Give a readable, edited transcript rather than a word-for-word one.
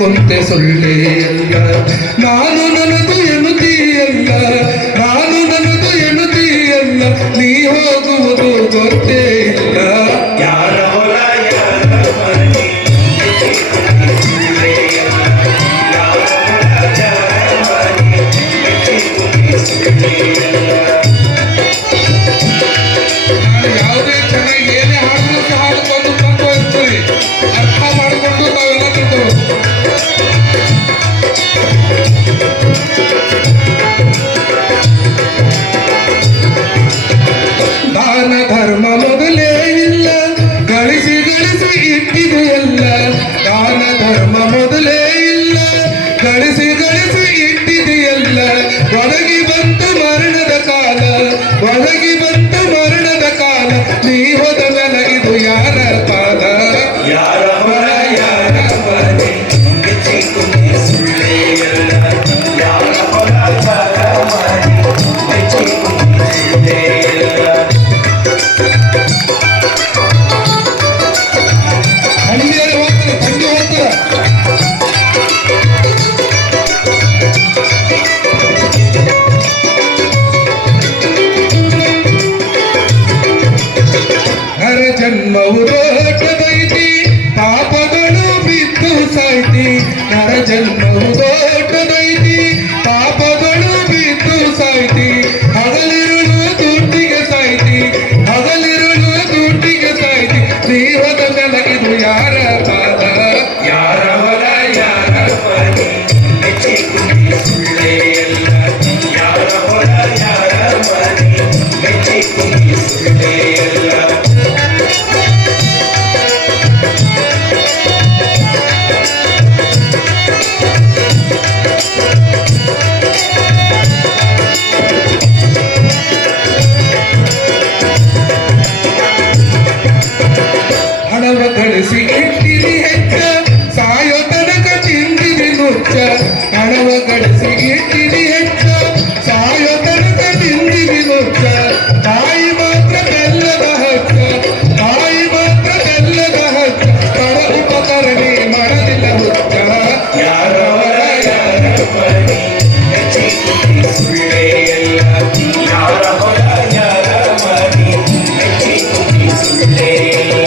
Conte ಸೊಳ್ಳೆ ಅಲ್ಲ ನಾನು ನನ್ನದು ಎನ್ನುತ್ತೀಯಲ್ಲ, ನಾನು ನನ್ನದು ಎನ್ನುತ್ತೀಯಲ್ಲ, ನೀ ಹೋಗುವುದು ಗೊತ್ತೇ ಇಲ್ಲ. ಯಾರ ಹೊಲ ಯಾರ ಮನೆ, ಯಾವುದೇ ಚೆನ್ನಾಗಿ ಏನೇ ಹಾಡಿದ್ರು ಸಹ ಹಾಡಿಕೊಂಡು ತಂದು ಇರ್ತೀವಿ. ಅರ್ಥ ಮಾಡಿಕೊಂಡು ತಾವೆಲ್ಲ ತಿಳ್ಕೋಬೇಕು. ದಾನ ಧರ್ಮ ಮೊದಲೇ ಇಲ್ಲ, ಗಳಿಸಿ ಗಳಿಸಿ ಇಟ್ಟಿದೆಯಲ್ಲ. ದಾನ ಧರ್ಮ ಮೊದಲೇ ಇಲ್ಲ, ಗಳಿಸಿ ಗಳಿಸಿ ಇಟ್ಟಿದೆಯಲ್ಲ. ಒದಗಿ ಬಂತು ಮರಣದ ಕಾಲ, ಒದಗಿ ಬಂತು ಮರಣದ ಕಾಲ, ನೀ ಹೋದ ಮೇಲೆ ಇದು ಯಾರ ಪಾದ? ಯಾರ ಹೊಲ ಯಾರ ಮನೆ, ಸುಳ್ಳೆ ಎಲ್ಲ. ಯಾರ ಹೊಲ ಯಾರ ಮನೆ, ಸುಳ್ಳೆ ಎಲ್ಲ. ಹಳ್ಳಿಯಲ್ಲಿ ಹೋಗ್ತಾರೆ, ತಂಗಿ ಹೋಗ್ತಾರೆ. ನರ ಜನ್ಮವು ದೊಡ್ಡದೈತಿ, ಪಾಪಗಳು ಬಿದ್ದು ಸಾಯ್ತಿ. ನರ ಜನ್ಮವು ದೊಡ್ಡದೈತಿ, ಪಾಪಗಳು ಬಿದ್ದು ಸಾಯ್ತಿ. ಹಗಲಿರುಳು ದುಡ್ಡಿಗೆ ಸಾಯ್ತಿ, ಹಗಲಿರುಳು ದುಡ್ಡಿಗೆ ಸಾಯ್ತಿ. ದೇವದ ಮೇಲೆ ಇದು ಯಾರ ಪಾದ? ಯಾರ ಹೊಲ ಯಾರ ಮನೆ, ಸುಳ್ಳೆ ಎಲ್ಲ. ಯಾರ ಹೊಲ ಯಾರ ಮನೆ, ಸುಳ್ಳೆ ಎಲ್ಲ. ಹಣವ ಗಳಿಸಿ ಇಟ್ಟಿರಿ ಹೆಚ್ಚ, ಸಾಯೋ ತನಕ ತಿಂದಿರಿ ನುಚ್ಚ. ಹಣವ ಗಳಿಸಿ ಇಟ್ಟಿರಿ ಹೆಚ್ಚ, ಸಾಯೋ ತನಕ ತಿಂದಿರಿ ನುಚ್ಚ. ತಾಯಿ ಮಾತ್ರ ಬೆಲ್ಲದ ಹಚ್ಚ, ತಾಯಿ ಮಾತ್ರ ಬೆಲ್ಲದ ಹಚ್ಚ. ಪರ ಉಪಕರಣೆ ಮಾಡಲಿಲ್ಲ ಹುಚ್ಚ. ಯಾರ ಹೊಲ ಯಾರ ಮನೆ, ಸುಳ್ಳೆ ಎಲ್ಲ. ಯಾರ ಹೊಲ ಯಾರ ಮನೆ, ಸುಳ್ಳೆ ಎಲ್ಲ.